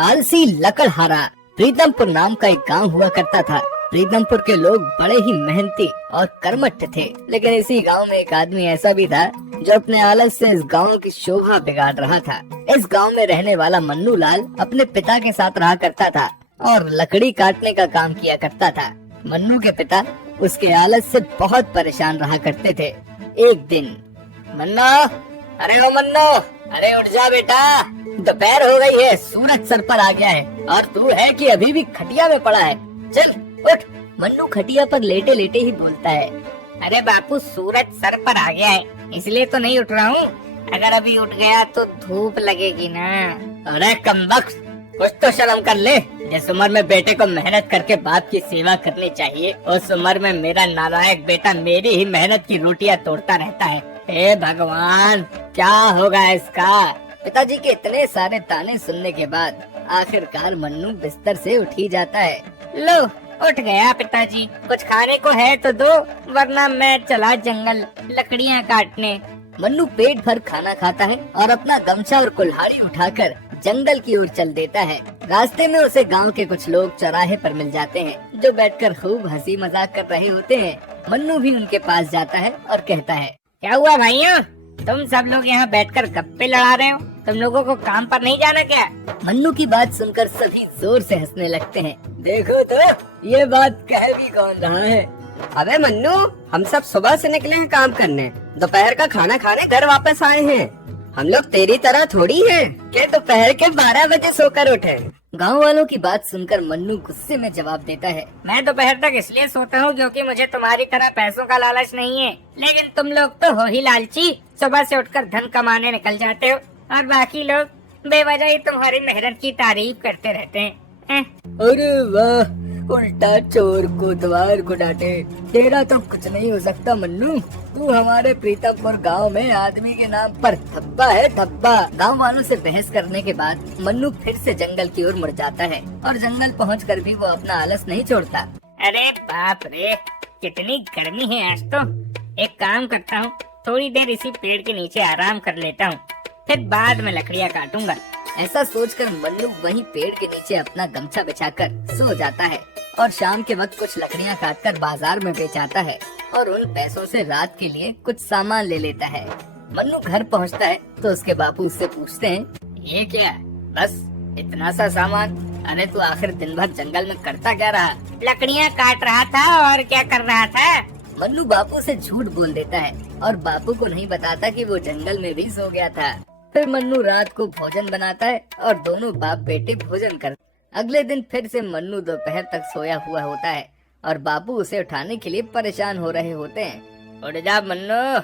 आलसी लकड़हारा प्रीतमपुर नाम का एक गांव हुआ करता था। प्रीतमपुर के लोग बड़े ही मेहनती और कर्मठ थे, लेकिन इसी गांव में एक आदमी ऐसा भी था जो अपने आलस से इस गांव की शोभा बिगाड़ रहा था। इस गांव में रहने वाला मन्नू लाल अपने पिता के साथ रहा करता था और लकड़ी काटने का काम किया करता था। मन्नू के पिता उसके आलस से बहुत परेशान रहा करते थे। एक दिन मन्ना, अरे ओ मन्नो, अरे उठ जा बेटा, दोपहर हो गई है, सूरज सर पर आ गया है और तू है कि अभी भी खटिया में पड़ा है। चल उठ। मन्नू खटिया पर लेटे लेटे ही बोलता है, अरे बापू सूरज सर पर आ गया है इसलिए तो नहीं उठ रहा हूँ। अगर अभी उठ गया तो धूप लगेगी ना। अरे कमबख्त, कुछ तो शर्म कर ले। जिस उम्र में बेटे को मेहनत करके बाप की सेवा करनी चाहिए, उस उम्र में मेरा नालायक बेटा मेरी ही मेहनत की रोटियां तोड़ता रहता है। हे भगवान, क्या होगा इसका। पिताजी के इतने सारे ताने सुनने के बाद आखिरकार मन्नू बिस्तर से उठ ही जाता है। लो उठ गया पिताजी, कुछ खाने को है तो दो, वरना मैं चला जंगल लकड़ियाँ काटने। मन्नू पेट भर खाना खाता है और अपना गमछा और कुल्हाड़ी उठाकर जंगल की ओर चल देता है। रास्ते में उसे गांव के कुछ लोग चौराहे पर मिल जाते हैं जो बैठकर खूब हंसी मजाक कर रहे होते हैं। मन्नू भी उनके पास जाता है और कहता है, क्या हुआ भाइयों, तुम सब लोग यहाँ बैठकर गप्पे लड़ा रहे हो? तुम लोगों को काम पर नहीं जाना क्या? मन्नू की बात सुनकर सभी जोर से हंसने लगते हैं। देखो तो ये बात कह भी कौन रहा है। अबे मन्नू, हम सब सुबह से निकले हैं काम करने, दोपहर का खाना खाने घर वापस आए हैं। हम लोग तेरी तरह थोड़ी हैं कि दोपहर के 12 बजे सोकर उठे। गांव वालों की बात सुनकर मन्नू गुस्से में जवाब देता है, मैं दोपहर तक इसलिए सोता हूँ क्योंकि मुझे तुम्हारी तरह पैसों का लालच नहीं है। लेकिन तुम लोग तो हो ही लालची, सुबह से उठकर धन कमाने निकल जाते हो और बाकी लोग बेवजह ही तुम्हारी मेहनत की तारीफ करते रहते हैं। अरे वाह, उल्टा चोर कोतवाल को डांटे। तेरा तो कुछ नहीं हो सकता मन्नू, तू हमारे प्रीतमपुर गांव में आदमी के नाम पर धब्बा है, धब्बा। गांव वालों से बहस करने के बाद मन्नू फिर से जंगल की ओर मुड़ जाता है और जंगल पहुंचकर भी वो अपना आलस नहीं छोड़ता। अरे बाप रे, कितनी गर्मी है आज तो। एक काम करता हूँ, थोड़ी देर इसी पेड़ के नीचे आराम कर लेता हूँ, फिर बाद में लकड़ियाँ काटूंगा। ऐसा सोचकर मन्नू वहीं पेड़ के नीचे अपना गमछा बिछाकर सो जाता है और शाम के वक्त कुछ लकड़ियाँ काटकर बाजार में बेच आता है और उन पैसों से रात के लिए कुछ सामान ले लेता है। मन्नू घर पहुँचता है तो उसके बापू उससे पूछते हैं, ये क्या, बस इतना सा सामान? अरे तू आखिर दिन भर जंगल में करता क्या रहा? लकड़ियाँ काट रहा था, और क्या कर रहा था? मन्नू बापू से झूठ बोल देता है और बापू को नहीं बताता कि वो जंगल में भी सो गया था। फिर मन्नू रात को भोजन बनाता है और दोनों बाप बेटे भोजन करते। अगले दिन फिर से मन्नू दोपहर तक सोया हुआ होता है और बापू उसे उठाने के लिए परेशान हो रहे होते हैं। उठ जा मन्नू,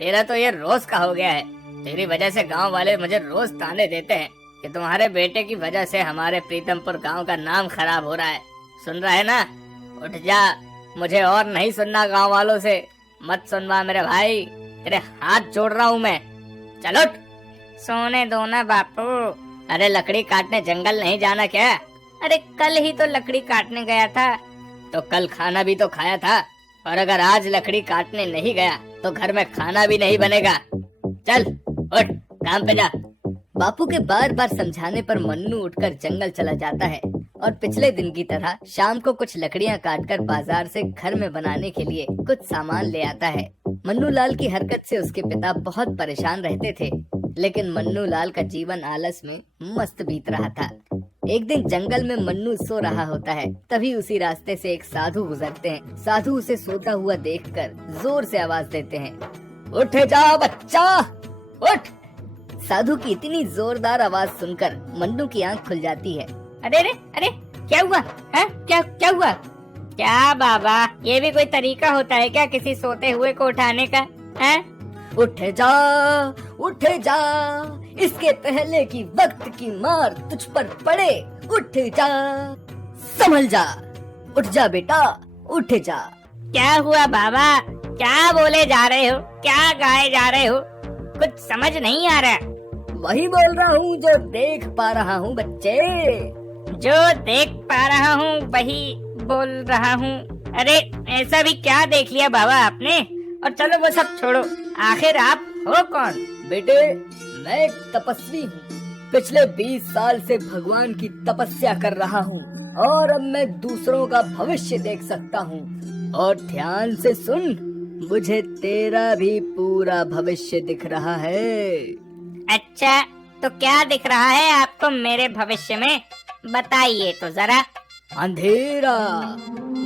तेरा तो ये रोज का हो गया है। तेरी वजह से गांव वाले मुझे रोज ताने देते हैं कि तुम्हारे बेटे की वजह से हमारे प्रीतमपुर गांव का नाम खराब हो रहा है। सुन रहा है ना? उठ जा, मुझे और नहीं सुनना गांव वालों से। मत सुनवा मेरे भाई, तेरे हाथ जोड़ रहा हूँ मैं। चलो सोने दो ना बापू। अरे लकड़ी काटने जंगल नहीं जाना क्या? अरे कल ही तो लकड़ी काटने गया था। तो कल खाना भी तो खाया था, और अगर आज लकड़ी काटने नहीं गया तो घर में खाना भी नहीं बनेगा। चल उठ, काम पे जा। बापू के बार बार समझाने पर मन्नू उठकर जंगल चला जाता है और पिछले दिन की तरह शाम को कुछ लकड़ियां काटकर बाजार से घर में बनाने के लिए कुछ सामान ले आता है। मन्नू लाल की हरकत से उसके पिता बहुत परेशान रहते थे, लेकिन मन्नू लाल का जीवन आलस में मस्त बीत रहा था। एक दिन जंगल में मन्नू सो रहा होता है, तभी उसी रास्ते से एक साधु गुजरते हैं। साधु उसे सोता हुआ देखकर जोर से आवाज देते हैं, उठ जा बच्चा, उठ। साधु की इतनी जोरदार आवाज सुनकर मन्नू की आंख खुल जाती है। अरे अरे अरे, क्या हुआ है? क्या हुआ? क्या बाबा, ये भी कोई तरीका होता है क्या किसी सोते हुए को उठाने का? है? उठ जा, उठ जा, इसके पहले कि वक्त की मार तुझ पर पड़े। उठ जा, संभल जा, उठ जा बेटा, उठ जा। क्या हुआ बाबा, क्या बोले जा रहे हो, क्या गाए जा रहे हो? कुछ समझ नहीं आ रहा। वही बोल रहा हूँ जो देख पा रहा हूँ बच्चे। जो देख पा रहा हूँ वही बोल रहा हूँ। अरे ऐसा भी क्या देख लिया बाबा आपने? और चलो वो सब छोड़ो, आखिर आप हो कौन? बेटे, मैं एक तपस्वी हूँ। पिछले 20 साल से भगवान की तपस्या कर रहा हूँ और अब मैं दूसरों का भविष्य देख सकता हूँ। और ध्यान से सुन, मुझे तेरा भी पूरा भविष्य दिख रहा है। अच्छा, तो क्या दिख रहा है आपको मेरे भविष्य में, बताइए तो जरा। अंधेरा,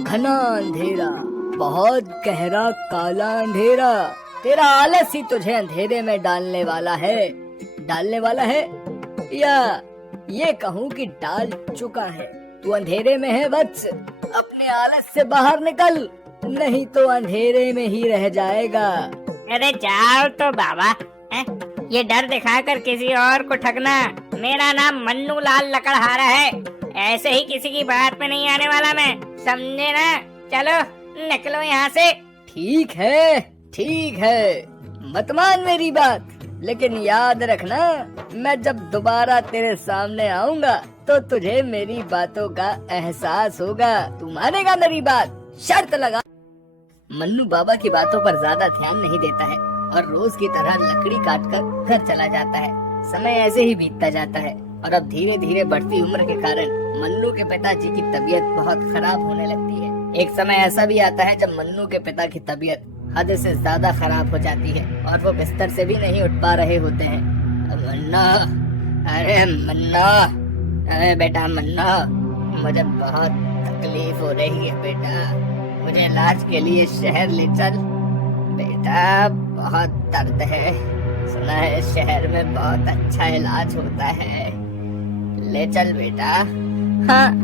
घना अंधेरा, बहुत गहरा काला अंधेरा। तेरा आलस ही तुझे अंधेरे में डालने वाला है या ये कहूँ कि डाल चुका है। तू अंधेरे में है वत्स, अपने आलस से बाहर निकल, नहीं तो अंधेरे में ही रह जाएगा। अरे जाओ तो बाबा, ये डर दिखाकर किसी और को ठगना मेरा नाम मन्नू लाल लकड़हारा है। ऐसे ही किसी की बात में नहीं आने वाला मैं, समझे ना। चलो निकलो यहाँ से। ठीक है, मत मान मेरी बात, लेकिन याद रखना, मैं जब दोबारा तेरे सामने आऊंगा तो तुझे मेरी बातों का एहसास होगा। तू मानेगा मेरी बात? शर्त लगा। मन्नू बाबा की बातों पर ज्यादा ध्यान नहीं देता है और रोज की तरह लकड़ी काट कर घर चला जाता है। समय ऐसे ही बीतता जाता है और अब धीरे धीरे बढ़ती उम्र के कारण मन्नू के पिताजी की तबीयत बहुत खराब होने लगती है। एक समय ऐसा भी आता है जब मन्नू के पिता की तबीयत हद से ज्यादा खराब हो जाती है और वो बिस्तर से भी नहीं उठ पा रहे होते हैं। मन्ना, अरे बेटा मन्ना, मुझे बहुत तकलीफ हो रही है बेटा, मुझे इलाज के लिए शहर ले चल। बेटा बहुत दर्द है, सुना है शहर में बहुत अच्छा इलाज होता है, ले चल बेटा।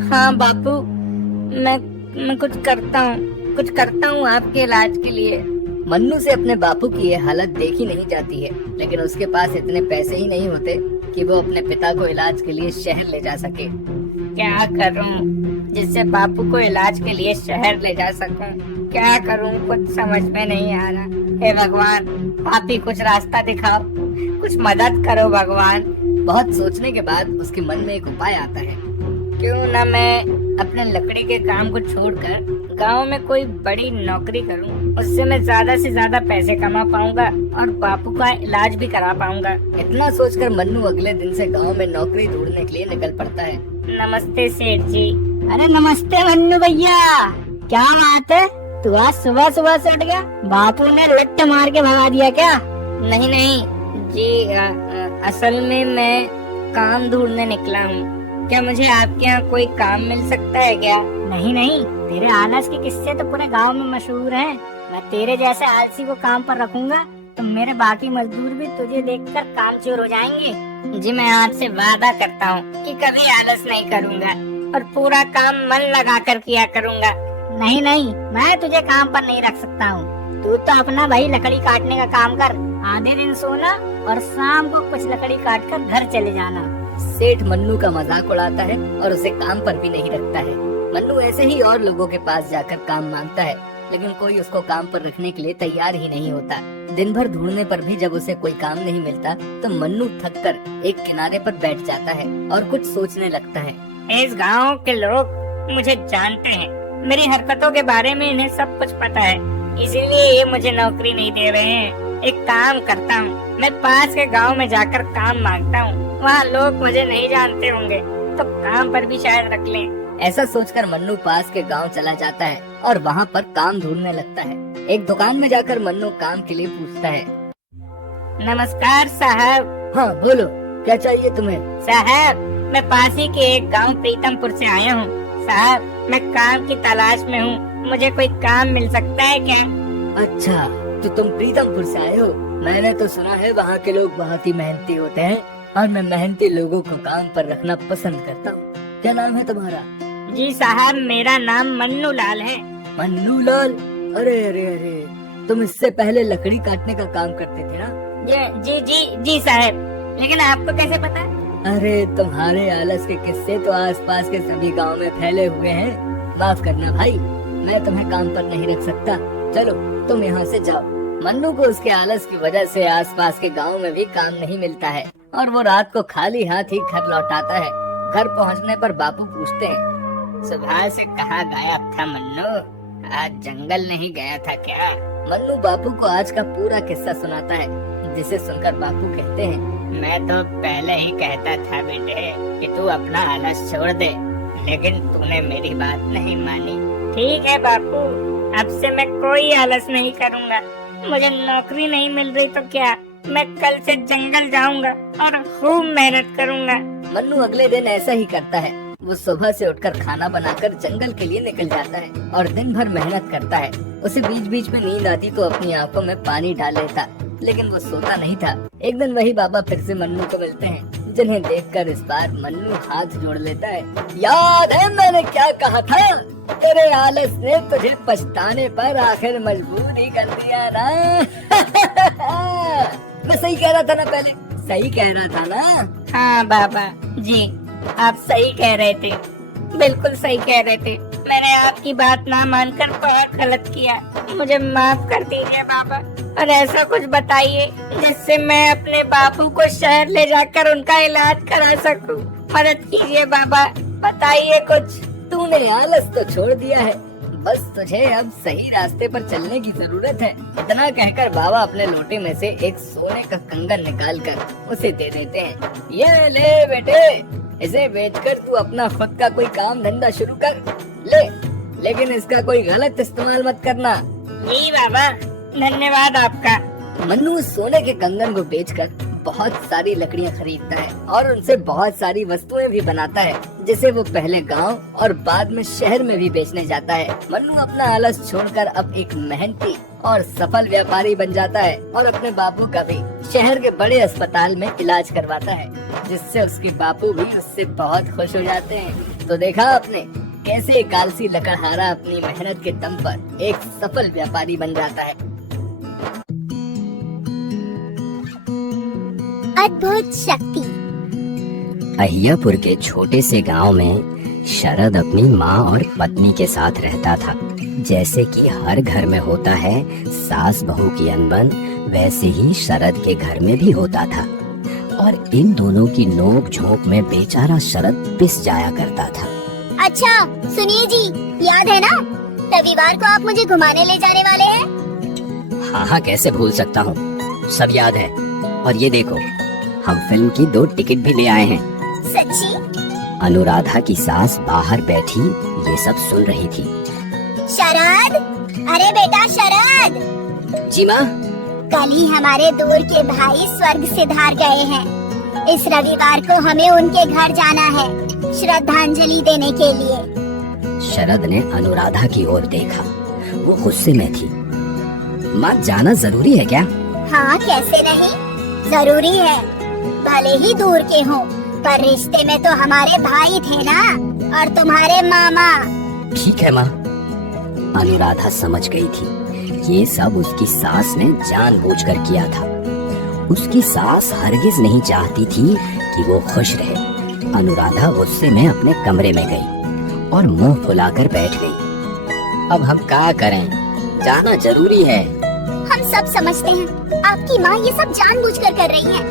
हाँ बापू, मैं कुछ करता हूँ आपके इलाज के लिए। मन्नू से अपने बापू की ये हालत देखी नहीं जाती है, लेकिन उसके पास इतने पैसे ही नहीं होते कि वो अपने पिता को इलाज के लिए शहर ले जा सके। क्या करूँ जिससे बापू को इलाज के लिए शहर ले जा सकूं? क्या करूँ, कुछ समझ में नहीं आ रहा। हे भगवान, आप ही कुछ रास्ता दिखाओ, कुछ मदद करो भगवान। बहुत सोचने के बाद उसके मन में एक उपाय आता है। क्यों न मैं अपने लकड़ी के काम को छोड़कर गांव में कोई बड़ी नौकरी करूं, उससे मैं ज्यादा से ज्यादा पैसे कमा पाऊंगा और बापू का इलाज भी करा पाऊंगा। इतना सोचकर मन्नू अगले दिन से गांव में नौकरी ढूंढने के लिए निकल पड़ता है। नमस्ते सेठ जी। अरे नमस्ते मन्नू भैया, क्या बात है, तू आज सुबह सुबह से उठ गया? बापू ने लट्ट मार के भगा दिया क्या? नहीं जी, असल में मैं काम ढूंढने निकला हूँ। क्या मुझे आपके यहाँ कोई काम मिल सकता है क्या? नहीं, तेरे आलस के किस्से तो पूरे गांव में मशहूर हैं। मैं तेरे जैसे आलसी को काम पर रखूंगा तो मेरे बाकी मजदूर भी तुझे देखकर कामचोर हो जाएंगे। जी मैं आपसे वादा करता हूँ कि कभी आलस नहीं करूँगा और पूरा काम मन लगाकर किया करूँगा। नहीं, मैं तुझे काम पर नहीं रख सकता हूँ। तू तो अपना भाई लकड़ी काटने का काम कर, आधे दिन सोना और शाम को कुछ लकड़ी काट कर घर चले जाना। सेठ मन्नू का मजाक उड़ाता है और उसे काम पर भी नहीं रखता है। मन्नू ऐसे ही और लोगों के पास जाकर काम मांगता है, लेकिन कोई उसको काम पर रखने के लिए तैयार ही नहीं होता। दिन भर ढूंढने पर भी जब उसे कोई काम नहीं मिलता तो मन्नू थक कर एक किनारे पर बैठ जाता है और कुछ सोचने लगता है। इस गांव के लोग मुझे जानते हैं, मेरी हरकतों के बारे में इन्हें सब कुछ पता है, इसीलिए ये मुझे नौकरी नहीं दे रहे हैं। एक काम करता हूँ, मैं पास के गांव में जाकर काम मांगता हूँ, वहाँ लोग मुझे नहीं जानते होंगे तो काम पर भी शायद रख लें। ऐसा सोचकर मन्नू पास के गांव चला जाता है और वहाँ पर काम ढूंढने लगता है। एक दुकान में जाकर मन्नू काम के लिए पूछता है। नमस्कार साहब। हाँ बोलो, क्या चाहिए तुम्हें? साहब मैं पास ही के एक गांव प्रीतमपुर से आया हूँ। साहब मैं काम की तलाश में हूँ, मुझे कोई काम मिल सकता है क्या? अच्छा, तो तुम प्रीतमपुर से आए हो? मैंने तो सुना है वहाँ के लोग बहुत ही मेहनती होते हैं और मैं मेहनती लोगों को काम पर रखना पसंद करता हूँ। क्या नाम है तुम्हारा? जी साहब मेरा नाम मन्नू लाल है। मन्नू लाल? अरे अरे अरे, तुम इससे पहले लकड़ी काटने का काम करते थे ना? जी साहब, लेकिन आपको कैसे पता? अरे तुम्हारे आलस के किस्से तो आसपास के सभी गांव में फैले हुए हैं। माफ करना भाई, मैं तुम्हें काम पर नहीं रख सकता, चलो तुम यहाँ से जाओ। मन्नू को उसके आलस की वजह से आसपास के गांव में भी काम नहीं मिलता है और वो रात को खाली हाथ ही घर लौट आता है। घर पहुंचने पर बापू पूछते हैं, सुबह से कहाँ गायब था मन्नू? आज जंगल नहीं गया था क्या? मन्नू बापू को आज का पूरा किस्सा सुनाता है, जिसे सुनकर बापू कहते हैं, मैं तो पहले ही कहता था बेटे कि तू अपना आलस छोड़ दे, लेकिन तूने मेरी बात नहीं मानी। ठीक है बापू, अब से मैं कोई आलस नहीं करूँगा। मुझे नौकरी नहीं मिल रही तो क्या, मैं कल से जंगल जाऊँगा और खूब मेहनत करूँगा। मन्नू अगले दिन ऐसा ही करता है। वो सुबह से उठकर खाना बनाकर जंगल के लिए निकल जाता है और दिन भर मेहनत करता है। उसे बीच बीच में नींद आती तो अपनी आंखों में पानी डाल लेता, लेकिन वो सोता नहीं था। एक दिन वही बाबा फिर से मन्नू को मिलते हैं, जिन्हें देखकर इस बार मन्नू हाथ जोड़ लेता है। याद है मैंने क्या कहा था? तेरे आलस ने तुझे पछताने पर आखिर मजबूर ही कर दिया ना। मैं सही कह रहा था ना पहले? सही कह रहा था ना? हाँ बाबा जी, आप सही कह रहे थे, बिल्कुल सही कह रहे थे। मैंने आपकी बात ना मानकर बहुत गलत किया, मुझे माफ कर दीजिए बाबा। और ऐसा कुछ बताइए जिससे मैं अपने बापू को शहर ले जाकर उनका इलाज करा सकूं। मदद कीजिए बाबा, बताइए कुछ। तूने आलस तो छोड़ दिया है, बस तुझे अब सही रास्ते पर चलने की जरूरत है। इतना कहकर बाबा अपने लोटे में से एक सोने का कंगन निकालकर उसे दे देते हैं। ये ले बेटे, इसे बेचकर तू अपना खुद का कोई काम धंधा शुरू कर ले, लेकिन इसका कोई गलत इस्तेमाल मत करना। जी बाबा, धन्यवाद आपका। मन्नू उस सोने के कंगन को बेचकर बहुत सारी लकड़ियां खरीदता है और उनसे बहुत सारी वस्तुएं भी बनाता है, जिसे वो पहले गांव और बाद में शहर में भी बेचने जाता है। मन्नू अपना आलस छोड़कर अब एक मेहनती और सफल व्यापारी बन जाता है और अपने बापू का भी शहर के बड़े अस्पताल में इलाज करवाता है, जिससे उसके बापू भी उससे बहुत खुश हो जाते हैं। तो देखा आपने कैसे एक आलसी लकड़हारा अपनी मेहनत के दम पर एक सफल व्यापारी बन जाता है। अद्भुत शक्ति। अहियापुर के छोटे से गांव में शरद अपनी माँ और पत्नी के साथ रहता था। जैसे कि हर घर में होता है सास बहू की अनबन, वैसे ही शरद के घर में भी होता था। और इन दोनों की नोक झोंक में बेचारा शरद पिस जाया करता था। अच्छा सुनिए जी, याद है ना रविवार को आप मुझे घुमाने ले जाने वाले हैं? हाँ हाँ, कैसे भूल सकता हूँ, सब याद है। और ये देखो, हम फिल्म की 2 टिकट भी ले आए हैं। सच्ची? अनुराधा की सास बाहर बैठी ये सब सुन रही थी। शरद, अरे बेटा शरद। जी माँ। कल ही हमारे दूर के भाई स्वर्ग सिधार गए हैं। इस रविवार को हमें उनके घर जाना है श्रद्धांजलि देने के लिए। शरद ने अनुराधा की ओर देखा, वो गुस्से में थी। माँ, जाना जरूरी है क्या? हाँ कैसे नहीं, जरूरी है। भले ही दूर के हों, पर रिश्ते में तो हमारे भाई थे ना, और तुम्हारे मामा। ठीक है माँ। अनुराधा समझ गई थी ये सब उसकी सास ने जानबूझकर किया था। उसकी सास हरगिज नहीं चाहती थी कि वो खुश रहे। अनुराधा गुस्से में अपने कमरे में गई और मुंह फुलाकर बैठ गई। अब हम क्या करें, जाना जरूरी है। हम सब समझते हैं आपकी माँ ये सब जानबूझकर कर रही है।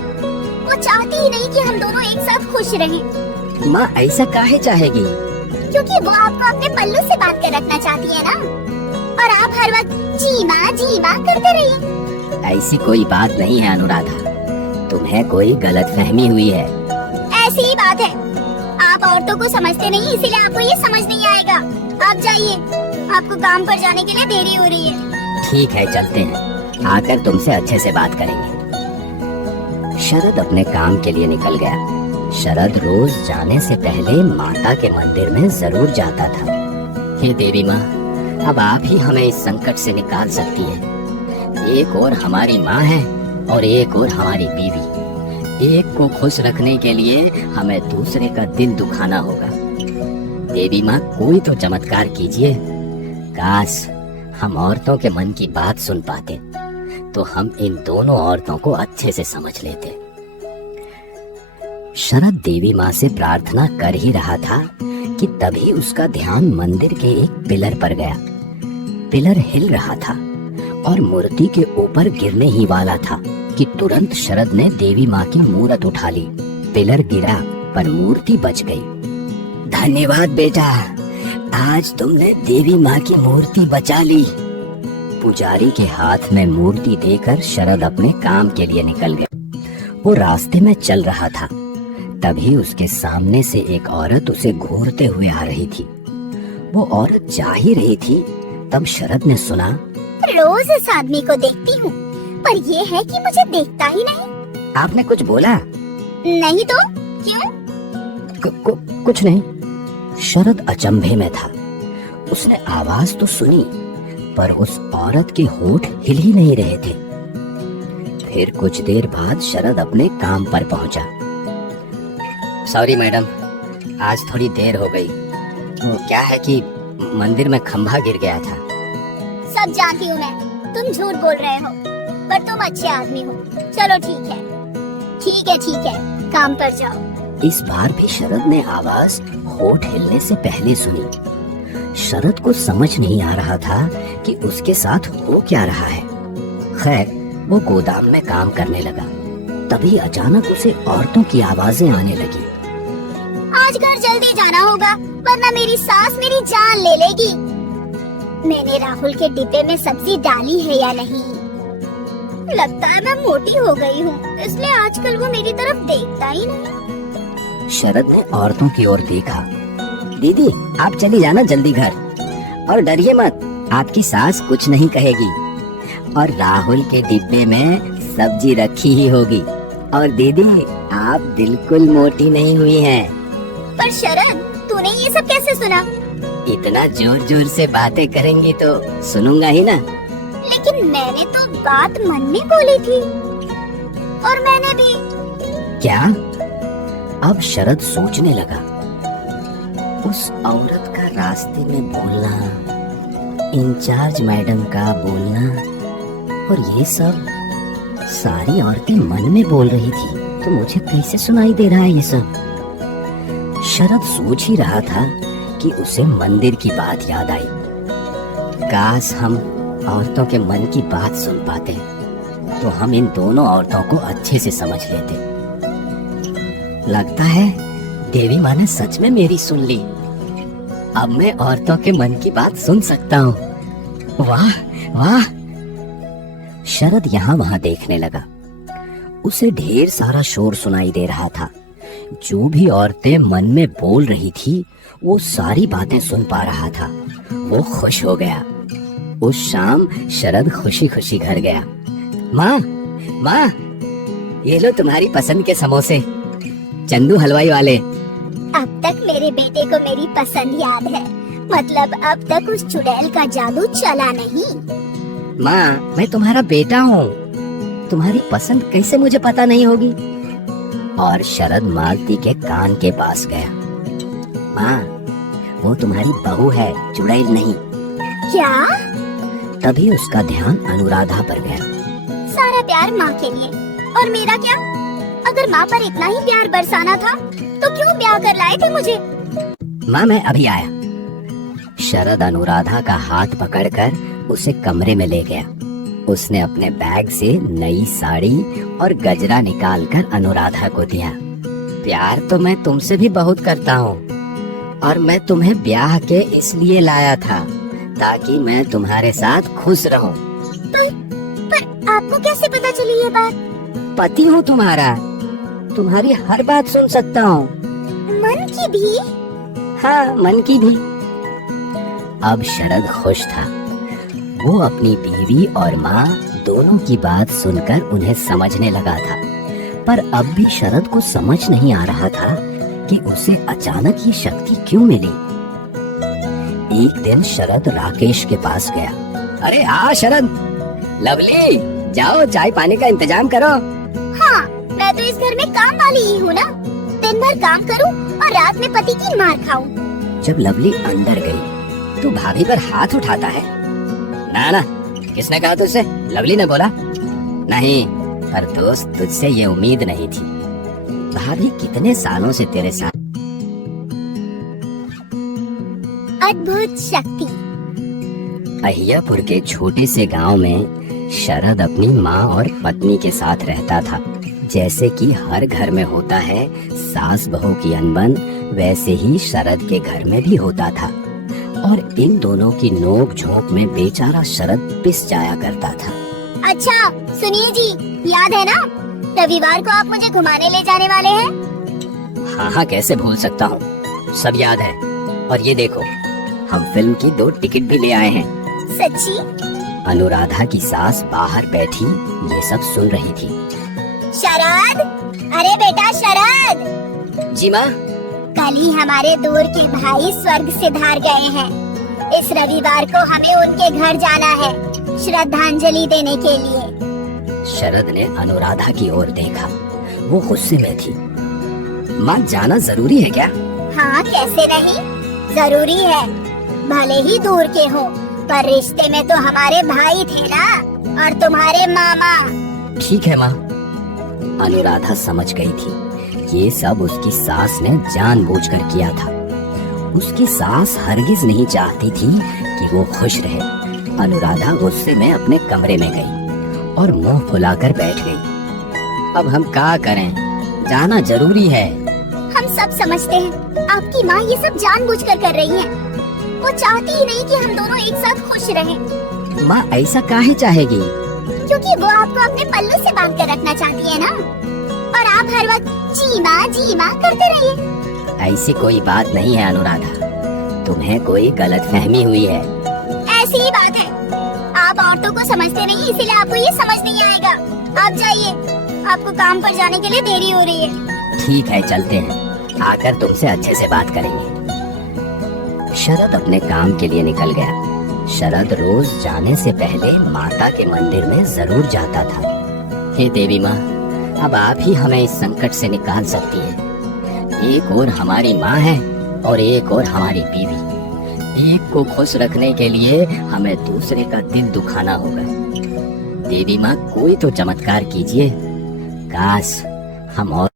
वो चाहती ही नहीं कि हम दोनों एक साथ खुश रहें। माँ ऐसा काहे चाहेगी? क्योंकि वो आपको अपने पल्लू से बात कर रखना चाहती है ना, और आप हर वक्त जी माँ करते रहिए। ऐसी कोई बात नहीं है अनुराधा, तुम्हें कोई गलतफहमी हुई है। ऐसी ही बात है, आप औरतों को समझते नहीं, इसीलिए आपको ये समझ नहीं आएगा। आप जाइए, आपको काम पर जाने के लिए देरी हो रही है। ठीक है, चलते हैं, आकर तुमसे अच्छे से बात करेंगे। शरद अपने काम के लिए निकल गया। शरद रोज जाने से पहले माता के मंदिर में जरूर जाता था। हे देवी माँ, अब आप ही हमें इस संकट से निकाल सकती हैं। एक और हमारी माँ है और एक और हमारी बीवी। एक को खुश रखने के लिए हमें दूसरे का दिल दुखाना होगा। देवी माँ, कोई तो चमत्कार कीजिए। काश हम औरतों के मन की बात सुन पाते तो हम इन दोनों औरतों को अच्छे से समझ लेते। शरद देवी माँ से प्रार्थना कर ही रहा था कि तभी उसका ध्यान मंदिर के एक पिलर पर गया। पिलर हिल रहा था और मूर्ति के ऊपर गिरने ही वाला था कि तुरंत शरद ने देवी माँ की मूरत उठा ली। पिलर गिरा पर मूर्ति बच गई। धन्यवाद बेटा, आज तुमने देवी माँ की मूर्ति बचा ली। पुजारी के हाथ में मूर्ति देकर शरद अपने काम के लिए निकल गया। वो रास्ते में चल रहा था, तभी उसके सामने से एक औरत उसे घूरते हुए आ रही थी। वो औरत जा ही रही थी, तब शरद ने सुना, रोज इस आदमी को देखती हूँ, पर ये है कि मुझे देखता ही नहीं। आपने कुछ बोला? नहीं तो क्यों? कुछ नहीं। शरद अचंभे में था। उसने आवाज तो सुनी, पर उस औरत के होंठ हिल ही नहीं रहे थे। फिर कुछ देर बाद शरद अपने काम पर पहुंचा। सॉरी मैडम, आज थोड़ी देर हो गई। वो क्या है कि मंदिर में खंभा गिर गया था। सब जानती हूँ मैं, तुम झूठ बोल रहे हो, पर तुम अच्छे आदमी हो। चलो ठीक है, काम पर जाओ। इस बार भी शरद ने आवाज होठ हिलने से पहले सुनी। शरद को समझ नहीं आ रहा था कि उसके साथ हो क्या रहा है। खैर, वो गोदाम में काम करने लगा। तभी अचानक उसे औरतों की आवाजें आने लगी। आज घर जल्दी जाना होगा, वरना मेरी सास मेरी जान ले लेगी। मैंने राहुल के डिब्बे में सब्जी डाली है या नहीं? लगता है मैं मोटी हो गई हूँ, इसलिए आजकल वो मेरी तरफ देखता ही नहीं। शरद ने औरतों की ओर देखा। दीदी, आप चली जाना जल्दी घर, और डरिए मत, आपकी सास कुछ नहीं कहेगी। और राहुल के डिब्बे में सब्जी रखी ही होगी। और दीदी, आप बिल्कुल मोटी नहीं हुई हैं। पर शरद, तूने ये सब कैसे सुना? इतना जोर जोर से बातें करेंगी तो सुनूंगा ही ना। लेकिन मैंने तो बात मन में बोली थी, और मैंने भी। क्या? अब शरद सोचने लगा। उस औरत का रास्ते में बोलना, इंचार्ज मैडम का बोलना, और ये सब सारी औरतें मन में बोल रही थी, तो मुझे कैसे सुनाई दे रहा है ये सब? शरद सोच ही रहा था कि उसे मंदिर की बात याद आई। काश हम औरतों के मन की बात सुन पाते, तो हम इन दोनों औरतों को अच्छे से समझ लेते। लगता है देवी माँ ने सच में मेरी सुन ली। अब मैं औरतों के मन की बात सुन सकता हूँ। वाह वाह। शरद यहाँ वहाँ देखने लगा। उसे ढेर सारा शोर सुनाई दे रहा था। जो भी औरतें मन में बोल रही थी, वो सारी बातें सुन पा रहा था। वो खुश हो गया। उस शाम शरद खुशी खुशी घर गया। माँ, माँ, ये लो तुम्हारी पसंद के समोसे, चंदू हलवाई वाले। अब तक मेरे बेटे को मेरी पसंद याद है, मतलब अब तक उस चुड़ैल का जादू चला नहीं। माँ, मैं तुम्हारा बेटा हूँ, तुम्हारी पसंद कैसे मुझे पता नहीं होगी? और शरद मालती के कान के पास गया। माँ, वो तुम्हारी बहू है, चुड़ैल नहीं। क्या? तभी उसका ध्यान अनुराधा पर गया। सारा प्यार माँ के लिए, और मेरा क्या? अगर माँ पर इतना ही प्यार बरसाना था, तो क्यों ब्याह कर लाए थे मुझे? माँ, मैं अभी आया। शरद अनुराधा का हाथ पकड़कर उसे कमरे में ले गया। उसने अपने बैग से नई साड़ी और गजरा निकालकर अनुराधा को दिया। प्यार तो मैं तुमसे भी बहुत करता हूँ, और मैं तुम्हें ब्याह के इसलिए लाया था ताकि मैं तुम्हारे साथ खुश रहूं। पर आपको कैसे पता चली ये बात? पति हूँ तुम्हारा, तुम्हारी हर बात सुन सकता हूँ। मन की भी? हाँ, मन की भी। अब शरद खुश था। वो अपनी बीवी और माँ दोनों की बात सुनकर उन्हें समझने लगा था। पर अब भी शरद को समझ नहीं आ रहा था कि उसे अचानक ये शक्ति क्यों मिली। एक दिन शरद राकेश के पास गया। अरे हाँ शरद, लवली, जाओ चाय पानी का इंतजाम करो। हाँ, मैं तो इस घर में काम वाली ही हूँ ना। दिन भर काम करूँ और रात में पति की मार खाऊं। जब लवली अंदर गई तो भाभी पर हाथ उठाता है। ना ना, किसने कहा तुझसे? लवली ने बोला। नहीं, पर दोस्त, तुझसे ये उम्मीद नहीं थी। भाभी कितने सालों से तेरे साथ। अद्भुत शक्ति। अहियापुर के छोटे से गांव में शरद अपनी माँ और पत्नी के साथ रहता था। जैसे कि हर घर में होता है सास बहू की अनबन, वैसे ही शरद के घर में भी होता था। और इन दोनों की नोक झोंक में बेचारा शरद पिस जाया करता था। अच्छा सुनिए जी, याद है ना, रविवार को आप मुझे घुमाने ले जाने वाले हैं। हाँ हाँ, कैसे भूल सकता हूँ, सब याद है। और ये देखो, हम फिल्म की 2 टिकट भी ले आए हैं। सच्ची? अनुराधा की सास बाहर बैठी ये सब सुन रही थी। शरद, अरे बेटा शरद, जी माँ। कल ही हमारे दूर के भाई स्वर्ग सिधार गए हैं। इस रविवार को हमें उनके घर जाना है श्रद्धांजलि देने के लिए। शरद ने अनुराधा की ओर देखा, वो गुस्से में थी। माँ, जाना जरूरी है क्या? हाँ, कैसे नहीं, जरूरी है। भले ही दूर के हो, पर रिश्ते में तो हमारे भाई थे ना, और तुम्हारे मामा। ठीक है माँ। अनुराधा समझ गई थी, ये सब उसकी सास ने जानबूझकर किया था। उसकी सास हरगिज नहीं चाहती थी कि वो खुश रहे। अनुराधा गुस्से में अपने कमरे में गई और मुंह फुलाकर बैठ गई। अब हम क्या करें, जाना जरूरी है। हम सब समझते हैं, आपकी माँ ये सब जानबूझकर कर रही है। वो चाहती ही नहीं कि हम दोनों एक साथ खुश रहें। माँ, ऐसा काहे चाहेगी? क्योंकि वो आपको अपने पल्लू से बांध कर रखना चाहती है ना, और आप हर वक्त जी माँ करते रहिए। ऐसी कोई बात नहीं है अनुराधा, तुम्हें कोई गलतफहमी हुई है। ऐसी ही बात है, आप औरतों को समझते नहीं, इसीलिए आपको ये समझ नहीं आएगा। आप जाइए, आपको काम पर जाने के लिए देरी हो रही है। ठीक है, चलते हैं, आकर तुमसे अच्छे से बात करेंगे। शरद अपने काम के लिए निकल गया। शरद रोज जाने से पहले माता के मंदिर में जरूर जाता था। हे देवी माँ, अब आप ही हमें इस संकट से निकाल सकती हैं। एक और हमारी माँ है और एक और हमारी बीवी। एक को खुश रखने के लिए हमें दूसरे का दिल दुखाना होगा। देवी माँ, कोई तो चमत्कार कीजिए। काश हम और